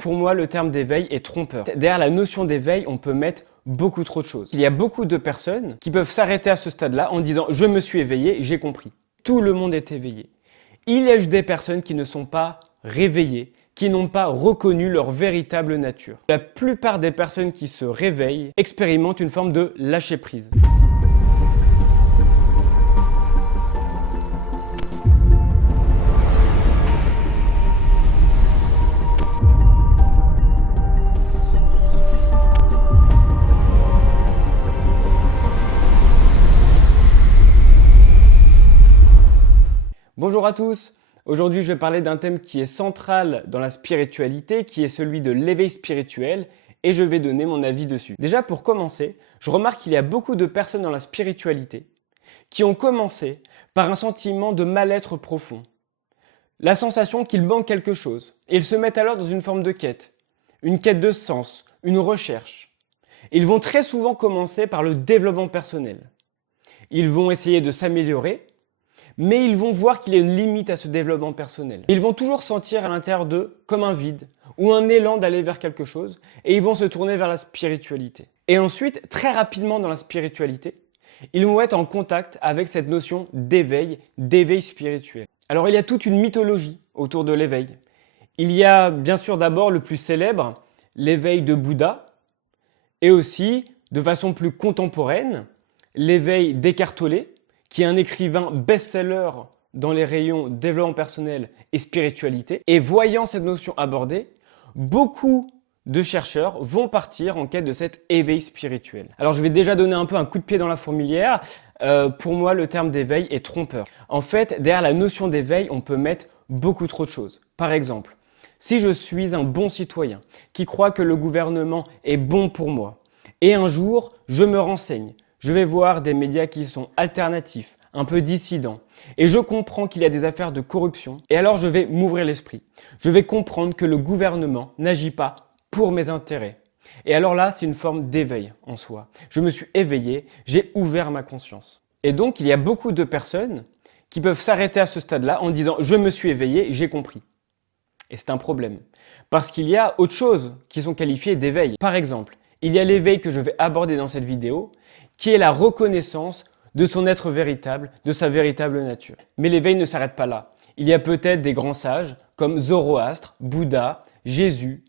Pour moi, le terme d'éveil est trompeur. Derrière la notion d'éveil, on peut mettre beaucoup trop de choses. Il y a beaucoup de personnes qui peuvent s'arrêter à ce stade-là en disant « je me suis éveillé, j'ai compris ». Tout le monde est éveillé. Il y a juste des personnes qui ne sont pas réveillées, qui n'ont pas reconnu leur véritable nature. La plupart des personnes qui se réveillent expérimentent une forme de lâcher-prise. Bonjour à tous, aujourd'hui je vais parler d'un thème qui est central dans la spiritualité, qui est celui de l'éveil spirituel et je vais donner mon avis dessus. Déjà pour commencer, je remarque qu'il y a beaucoup de personnes dans la spiritualité qui ont commencé par un sentiment de mal-être profond, la sensation qu'il manque quelque chose et ils se mettent alors dans une forme de quête, une quête de sens, une recherche. Ils vont très souvent commencer par le développement personnel. Ils vont essayer de s'améliorer, mais ils vont voir qu'il y a une limite à ce développement personnel. Ils vont toujours sentir à l'intérieur d'eux comme un vide ou un élan d'aller vers quelque chose et ils vont se tourner vers la spiritualité. Et ensuite, très rapidement dans la spiritualité, ils vont être en contact avec cette notion d'éveil spirituel. Alors il y a toute une mythologie autour de l'éveil. Il y a bien sûr d'abord le plus célèbre, l'éveil de Bouddha, et aussi, de façon plus contemporaine, l'éveil d'Eckhart Tolle, qui est un écrivain best-seller dans les rayons développement personnel et spiritualité. Et voyant cette notion abordée, beaucoup de chercheurs vont partir en quête de cet éveil spirituel. Alors je vais déjà donner un peu un coup de pied dans la fourmilière. Pour moi, le terme d'éveil est trompeur. En fait, derrière la notion d'éveil, on peut mettre beaucoup trop de choses. Par exemple, si je suis un bon citoyen qui croit que le gouvernement est bon pour moi, et un jour, je me renseigne, je vais voir des médias qui sont alternatifs, un peu dissidents, et je comprends qu'il y a des affaires de corruption, et alors je vais m'ouvrir l'esprit. Je vais comprendre que le gouvernement n'agit pas pour mes intérêts. Et alors là, c'est une forme d'éveil en soi. Je me suis éveillé, j'ai ouvert ma conscience. Et donc, il y a beaucoup de personnes qui peuvent s'arrêter à ce stade-là en disant « je me suis éveillé, j'ai compris ». Et c'est un problème. Parce qu'il y a autre chose qui sont qualifiées d'éveil. Par exemple, il y a l'éveil que je vais aborder dans cette vidéo, qui est la reconnaissance de son être véritable, de sa véritable nature. Mais l'éveil ne s'arrête pas là. Il y a peut-être des grands sages comme Zoroastre, Bouddha, Jésus,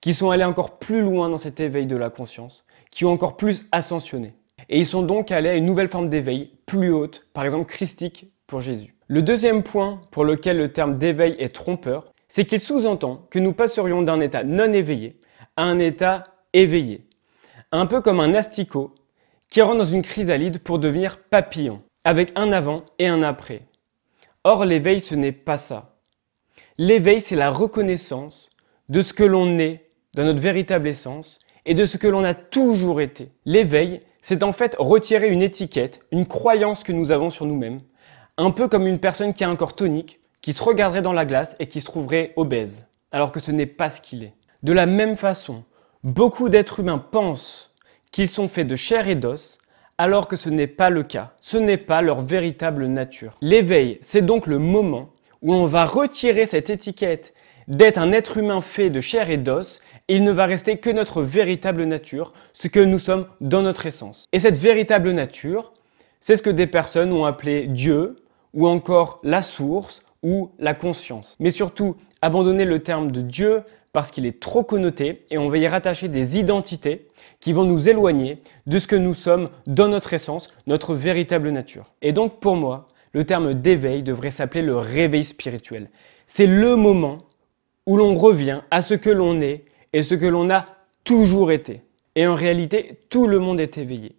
qui sont allés encore plus loin dans cet éveil de la conscience, qui ont encore plus ascensionné. Et ils sont donc allés à une nouvelle forme d'éveil, plus haute, par exemple christique pour Jésus. Le deuxième point pour lequel le terme d'éveil est trompeur, c'est qu'il sous-entend que nous passerions d'un état non éveillé à un état éveillé. Un peu comme un asticot qui rentre dans une chrysalide pour devenir papillon, avec un avant et un après. Or, l'éveil, ce n'est pas ça. L'éveil, c'est la reconnaissance de ce que l'on est, de notre véritable essence, et de ce que l'on a toujours été. L'éveil, c'est en fait retirer une étiquette, une croyance que nous avons sur nous-mêmes, un peu comme une personne qui a un corps tonique, qui se regarderait dans la glace et qui se trouverait obèse, alors que ce n'est pas ce qu'il est. De la même façon, beaucoup d'êtres humains pensent qu'ils sont faits de chair et d'os, alors que ce n'est pas le cas. Ce n'est pas leur véritable nature. L'éveil, c'est donc le moment où on va retirer cette étiquette d'être un être humain fait de chair et d'os, et il ne va rester que notre véritable nature, ce que nous sommes dans notre essence. Et cette véritable nature, c'est ce que des personnes ont appelé Dieu, ou encore la source, ou la conscience. Mais surtout, abandonner le terme de Dieu parce qu'il est trop connoté et on va y rattacher des identités qui vont nous éloigner de ce que nous sommes dans notre essence, notre véritable nature. Et donc pour moi, le terme d'éveil devrait s'appeler le réveil spirituel. C'est le moment où l'on revient à ce que l'on est et ce que l'on a toujours été. Et en réalité, tout le monde est éveillé.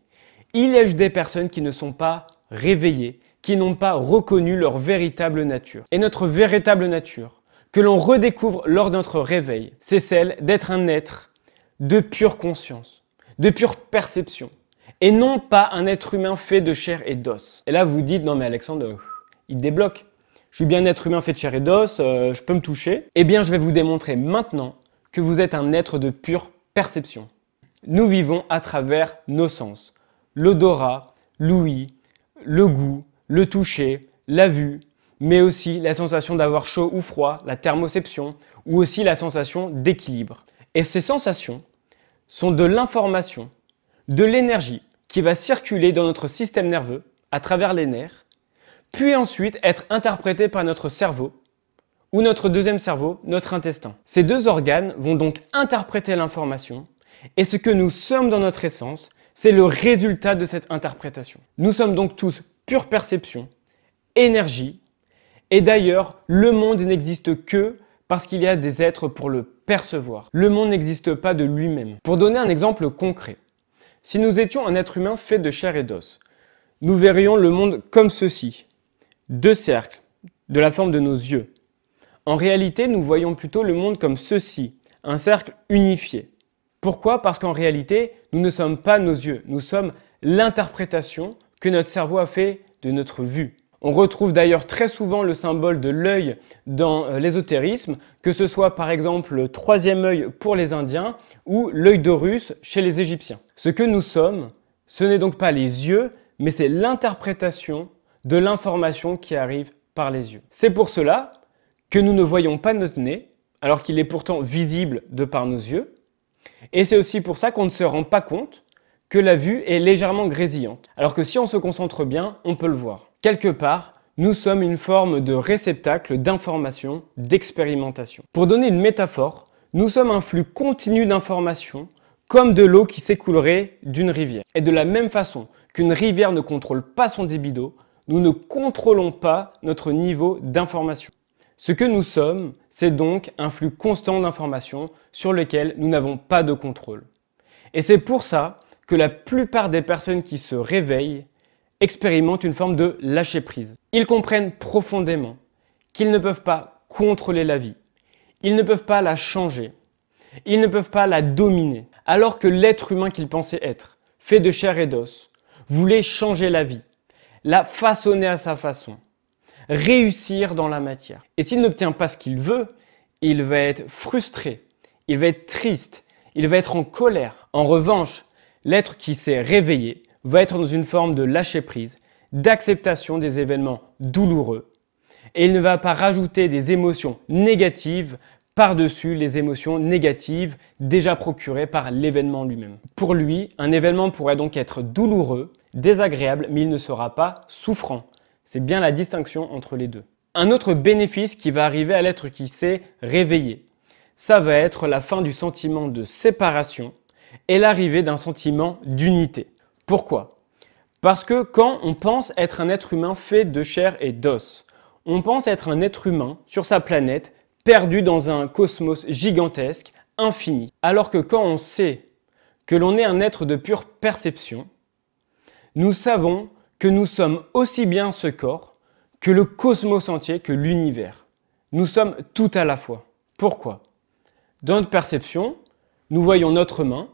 Il y a juste des personnes qui ne sont pas réveillées, qui n'ont pas reconnu leur véritable nature. Et notre véritable nature, que l'on redécouvre lors de notre réveil, c'est celle d'être un être de pure conscience, de pure perception, et non pas un être humain fait de chair et d'os. Et là, vous dites, non mais Alexandre, il débloque. Je suis bien un être humain fait de chair et d'os, je peux me toucher. Eh bien, je vais vous démontrer maintenant que vous êtes un être de pure perception. Nous vivons à travers nos sens. L'odorat, l'ouïe, le goût, le toucher, la vue, mais aussi la sensation d'avoir chaud ou froid, la thermoception, ou aussi la sensation d'équilibre. Et ces sensations sont de l'information, de l'énergie qui va circuler dans notre système nerveux à travers les nerfs, puis ensuite être interprétée par notre cerveau ou notre deuxième cerveau, notre intestin. Ces deux organes vont donc interpréter l'information et ce que nous sommes dans notre essence, c'est le résultat de cette interprétation. Nous sommes donc tous pure perception, énergie, et d'ailleurs, le monde n'existe que parce qu'il y a des êtres pour le percevoir. Le monde n'existe pas de lui-même. Pour donner un exemple concret, si nous étions un être humain fait de chair et d'os, nous verrions le monde comme ceci. Deux cercles, de la forme de nos yeux. En réalité, nous voyons plutôt le monde comme ceci, un cercle unifié. Pourquoi? Parce qu'en réalité, nous ne sommes pas nos yeux, nous sommes l'interprétation que notre cerveau a fait de notre vue. On retrouve d'ailleurs très souvent le symbole de l'œil dans l'ésotérisme, que ce soit par exemple le troisième œil pour les Indiens ou l'œil d'Horus chez les Égyptiens. Ce que nous sommes, ce n'est donc pas les yeux, mais c'est l'interprétation de l'information qui arrive par les yeux. C'est pour cela que nous ne voyons pas notre nez, alors qu'il est pourtant visible de par nos yeux, et c'est aussi pour ça qu'on ne se rend pas compte que la vue est légèrement grésillante, alors que si on se concentre bien, on peut le voir. Quelque part, nous sommes une forme de réceptacle d'information, d'expérimentation. Pour donner une métaphore, nous sommes un flux continu d'informations, comme de l'eau qui s'écoulerait d'une rivière. Et de la même façon qu'une rivière ne contrôle pas son débit d'eau, nous ne contrôlons pas notre niveau d'information. Ce que nous sommes, c'est donc un flux constant d'informations sur lequel nous n'avons pas de contrôle. Et c'est pour ça que la plupart des personnes qui se réveillent expérimentent une forme de lâcher-prise. Ils comprennent profondément qu'ils ne peuvent pas contrôler la vie, ils ne peuvent pas la changer, ils ne peuvent pas la dominer, alors que l'être humain qu'ils pensaient être, fait de chair et d'os, voulait changer la vie, la façonner à sa façon, réussir dans la matière. Et s'il n'obtient pas ce qu'il veut, il va être frustré, il va être triste, il va être en colère. En revanche, l'être qui s'est réveillé va être dans une forme de lâcher-prise, d'acceptation des événements douloureux, et il ne va pas rajouter des émotions négatives par-dessus les émotions négatives déjà procurées par l'événement lui-même. Pour lui, un événement pourrait donc être douloureux, désagréable, mais il ne sera pas souffrant. C'est bien la distinction entre les deux. Un autre bénéfice qui va arriver à l'être qui s'est réveillé, ça va être la fin du sentiment de séparation et l'arrivée d'un sentiment d'unité. Pourquoi? Parce que quand on pense être un être humain fait de chair et d'os, on pense être un être humain sur sa planète, perdu dans un cosmos gigantesque, infini. Alors que quand on sait que l'on est un être de pure perception, nous savons que nous sommes aussi bien ce corps que le cosmos entier, que l'univers. Nous sommes tout à la fois. Pourquoi? Dans notre perception, nous voyons notre main,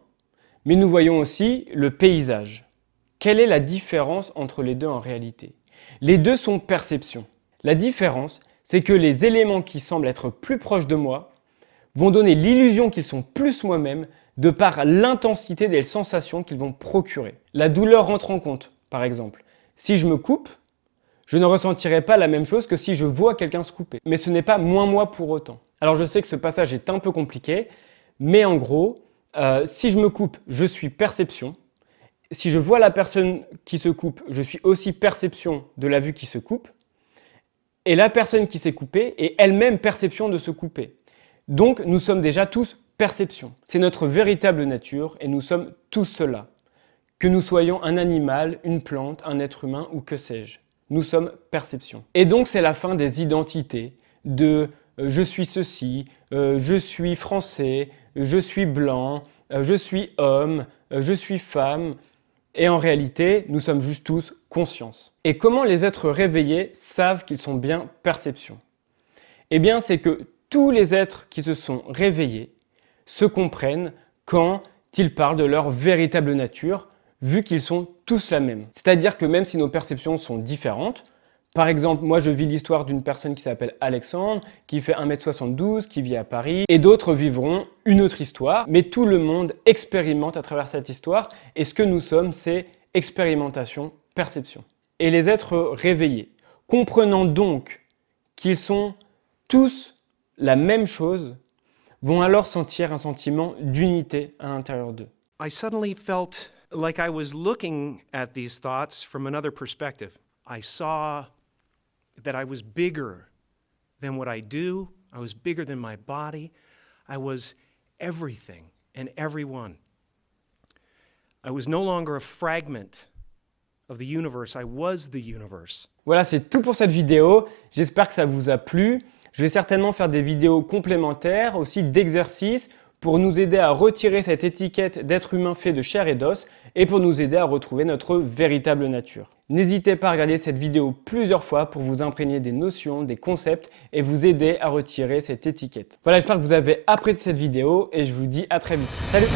mais nous voyons aussi le paysage. Quelle est la différence entre les deux en réalité? Les deux sont perception. La différence, c'est que les éléments qui semblent être plus proches de moi vont donner l'illusion qu'ils sont plus moi-même de par l'intensité des sensations qu'ils vont procurer. La douleur rentre en compte, par exemple. Si je me coupe, je ne ressentirai pas la même chose que si je vois quelqu'un se couper. Mais ce n'est pas moins moi pour autant. Alors je sais que ce passage est un peu compliqué, mais en gros, si je me coupe, je suis perception. Si je vois la personne qui se coupe, je suis aussi perception de la vue qui se coupe. Et la personne qui s'est coupée est elle-même perception de se couper. Donc nous sommes déjà tous perception. C'est notre véritable nature et nous sommes tous cela. Que nous soyons un animal, une plante, un être humain ou que sais-je. Nous sommes perception. Et donc c'est la fin des identités, de je suis ceci, je suis français, je suis blanc, je suis homme, je suis femme. Et en réalité, nous sommes juste tous conscience. Et comment les êtres réveillés savent qu'ils sont bien perception? Eh bien, c'est que tous les êtres qui se sont réveillés se comprennent quand ils parlent de leur véritable nature, vu qu'ils sont tous la même. C'est-à-dire que même si nos perceptions sont différentes, par exemple, moi je vis l'histoire d'une personne qui s'appelle Alexandre, qui fait 1m72, qui vit à Paris, et d'autres vivront une autre histoire, mais tout le monde expérimente à travers cette histoire, et ce que nous sommes, c'est expérimentation, perception. Et les êtres réveillés, comprenant donc qu'ils sont tous la même chose, vont alors sentir un sentiment d'unité à l'intérieur d'eux. I suddenly felt like I was looking at these thoughts from another perspective. I saw that I was bigger than what I do. I was bigger than my body. I was everything and everyone. I was no longer a fragment of the universe. I was the universe. Voilà, c'est tout pour cette vidéo. J'espère que ça vous a plu. Je vais certainement faire des vidéos complémentaires, aussi d'exercices, pour nous aider à retirer cette étiquette d'être humain fait de chair et d'os et pour nous aider à retrouver notre véritable nature. N'hésitez pas à regarder cette vidéo plusieurs fois pour vous imprégner des notions, des concepts et vous aider à retirer cette étiquette. Voilà, j'espère que vous avez apprécié cette vidéo et je vous dis à très vite. Salut!